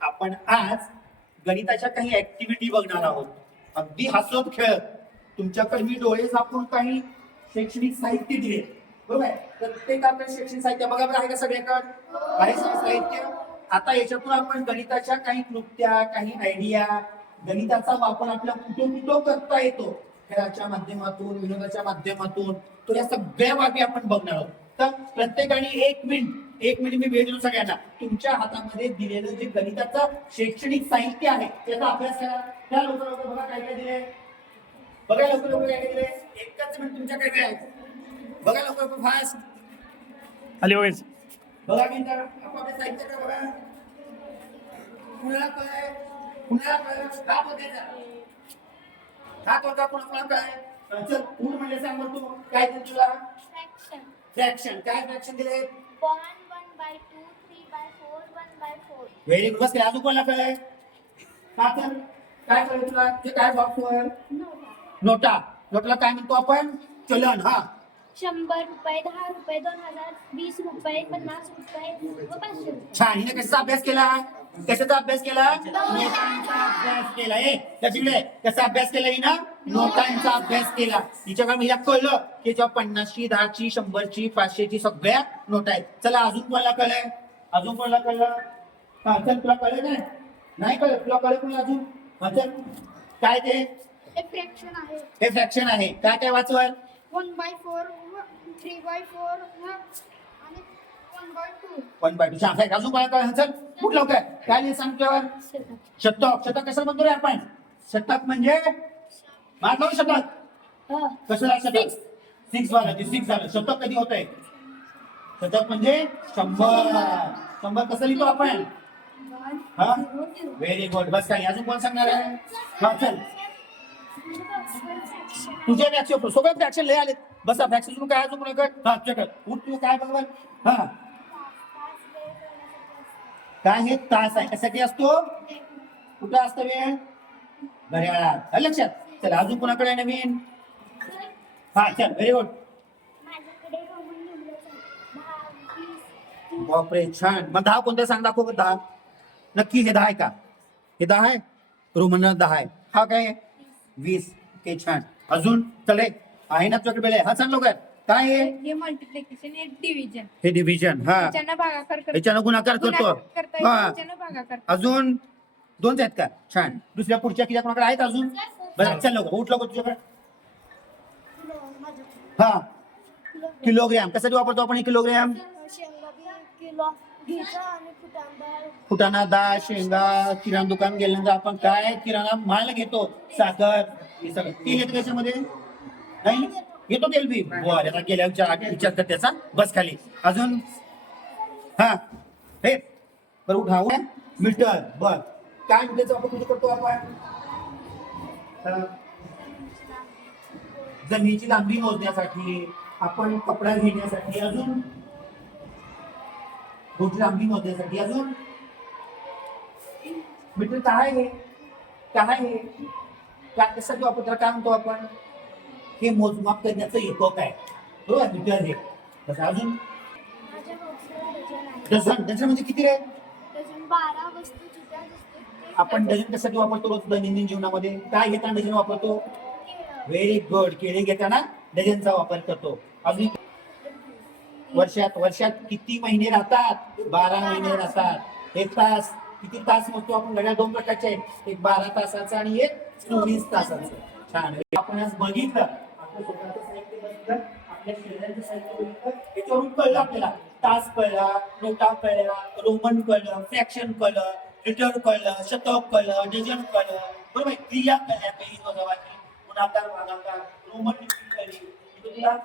आपण आज गणिताच्या काही ऍक्टिव्हिटी बघणार आहोत. अगदी हसत खेळत. तुमच्याकडे मी डोळे झाकून काही शैक्षणिक साहित्य दिले बरोबर आहे? शैक्षणिक साहित्य बघा बरं आहे का सगळ्याकडे? आहे साहित्य? आता याच्यातून आपण गणिताच्या काही कृत्या काही आयडिया गणिताचा वापर आपल्या कुठून कुठं करता येतो? खेळाच्या माध्यमातून विनोदाच्या माध्यमातून तो या सगळ्या बाबी आपण बघणार आहोत. तर प्रत्येकाने एक मिनिट एक मिनिट मी वेळ देतो सगळ्यांना. तुमच्या हातामध्ये दिलेलं जे गणिताचं शैक्षणिक साहित्य आहे त्याचा अभ्यास करा. त्या लवकर लवकर बघा काय काय दिले बघा लवकर लवकर काय काय दिले एकच मिनिट तुमच्याकडे वेळ आहे बघा लवकर लवकर फास्ट वगैरे बघा. मी तर आपापल्या साहित्याकडे बघा. कुणाला कळय कुणाला कळय का बघायचा हात होता कुणा कुणा कळय चल पूर्ण म्हणजे सांग तू. काय दिलं तुला? Fraction. फ्रॅक्शन काय फ्रॅक्शन दिले One four. व्हेरी गुड बस अजून कोणाला कळय का तर काय कळलं तुला? ते काय बॉक्सवर नोटा. नोटाला काय म्हणतो आपण? चलन हा. शंभर रुपये दहा रुपये दोन हजार वीस रुपये पन्नास रुपये व पाचशे रुपये. छान. हिने कशाचा अभ्यास केला? कशाचा अभ्यास केला? नोटांचा अभ्यास केला. ए त्याच्याकडे कसा अभ्यास केला हिनं? नोटांचा अभ्यास केला. हिच्याकडे हिला कळलं की याच्या पन्नासची दहाची शंभरची पाचशेची सगळ्या नोटा आहेत. चला अजून कोणाला कळलंय? अजून कोणाला कळलं? हा चल तुला कळलं नाही नाही कळलं. तुला कळलं कोणी अजून? हा चल. काय ते? हे फ्रॅक्शन आहे. हे फ्रॅक्शन आहे. काय काय वाचवर one by four three by four one by two तुझ्या आहे अजून कोणाला कळलं चल कुठलं लवकर काय नाही सांग तुझ्यावर शतक. शतक कसं म्हणतो रे आपण? शतक म्हणजे? मारलो शतक. कसं झालं शतक? सिक्स झालं ते सिक्स झालं. शतक कधी होत आहे शतक म्हणजे शंभर. शंभर कसं लिहितो आपण? हा? व्हेरी गुड बस काही अजून कोण सांगणार आहे? हा चल. तुझे फ्रॅक्शन सगळे फ्रॅक्शन लय आले बसा फ्रॅक्शन काय अजून कोणाकडे हा तुझ्याकडे उठ तू काय बघ हा. काय हे? तास आहे कशासाठी असतो? कुठं असतं वेळ? घड्याळात. लक्षात. चला अजून कोणाकडे नवीन? हा चल व्हेरी गुड बापरे छान. मग दहा कोणतं सांग दाखव दहा. नक्की हे दहा आहे का? हे दहा आहे? रोमन दहा आहे. हा काय? वीस. ते छान. अजून? चले आहे ना तुझ्याकडे बेले हा सांग लवकर. काय हे? मल्टिप्लिकेशन हे डिव्हिजन हे डिव्हिजन हा. त्याच्यानं भागाकार करतो. याच्यानं गुणाकार करतो. गुणाकार करता हा. भागाकार. अजून दोनच आहेत का? छान. दुसऱ्या पुढच्या किती कोणाकडे आहेत अजून? बरं चल लवकर. उठ लवकर तुझ्याकडे. हा. किलोग्रॅम. कशासाठी वापरतो आपण हे किलोग्रॅम? शेंगा बी किलो घ्यायचा आणि फुटांदा फुटाणा डाळ शेंगा किराणा दुकान गेल्यानंतर आपण काय किराणा माल घेतो? साखर. हे सगळं. तेल येतं त्याच्यामध्ये नाही? येतो तेल बी बरं आता गेल्या विचार विचार कर त्याचा. बस खाली. अजून? हा. हे. बरं उठा. उठा. मीटर बर काय मीटरचा वापर कुठे करतो आपण. जमिनीची लांबी मोजण्यासाठी आपण कपडा घेण्यासाठी अजून? बोट लांबी मोजण्यासाठी अजून? मीटर काय आहे? काय आहे? काय कशासाठी वापरतो. त्याला काय म्हणतो आपण? हे मोजमाप करण्याचं एकक आहे. बरोबर मीटर हे तसं अजून? डझन डझन म्हणजे किती रे? आपण डझन कशासाठी वापरतो रोज दैनंदिन जीवनामध्ये? काय घेताना डझन वापरतो. व्हेरी गुड केळी घेताना डझनचा वापर करतो. अजून? वर्षात वर्षात किती महिने राहतात? बारा महिने राहतात. एक तास. किती तास मोजतो आपण? घड्याळ दोन प्रकारचे आहेत. एक बारा तासाचा आणि एक चोवीस तासाचं. छान. आपण आज बघितलं. आपलं स्वतःचं साहित्य बघितलं आपल्या शरीराचं साहित्य बघितलं याच्यावरून कळलं आपल्याला. तास कळला नोटा कळला रोमन कळलं फ्रॅक्शन कळलं लिटर कळलं शतक कळलं डझन कळलं. बरोबर? क्रिया कळल्या काही वजाबाकी गुणाकार भागाकार रोमन कळली. तुला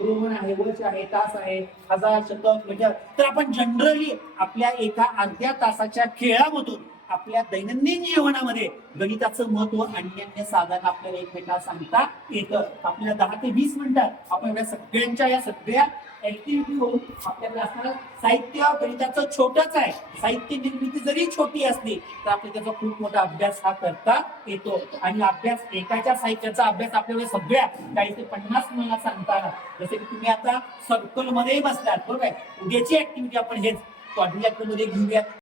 रोमन आहे वर्ष आहे तास आहे हजार शतक मीटर. तर आपण जनरली आपल्या एका अर्ध्या तासाच्या खेळामधून आपल्या दैनंदिन जीवनामध्ये गणिताचं महत्त्व अन्य साधन आपल्याला एकमेकाला सांगता येतं. आपल्याला दहा ते वीस मिनिटात आपण एवढ्या सगळ्यांच्या या सगळ्या ऍक्टिव्हिटी होऊन आपल्याकडे असणारं साहित्य गणिताचं छोटच आहे. साहित्य निर्मिती जरी छोटी असली तर आपल्याला त्याचा खूप मोठा अभ्यास हा करता येतो. आणि अभ्यास एकाच्या साहित्याचा अभ्यास आपल्याला सगळ्या काही ते पन्नास मुलांना सांगताना जसे की तुम्ही आता सर्कलमध्ये बसलात बरोबर? आहे उद्याची ऍक्टिव्हिटी आपण हेच क्वाड्रिलॅटरल घेऊयात.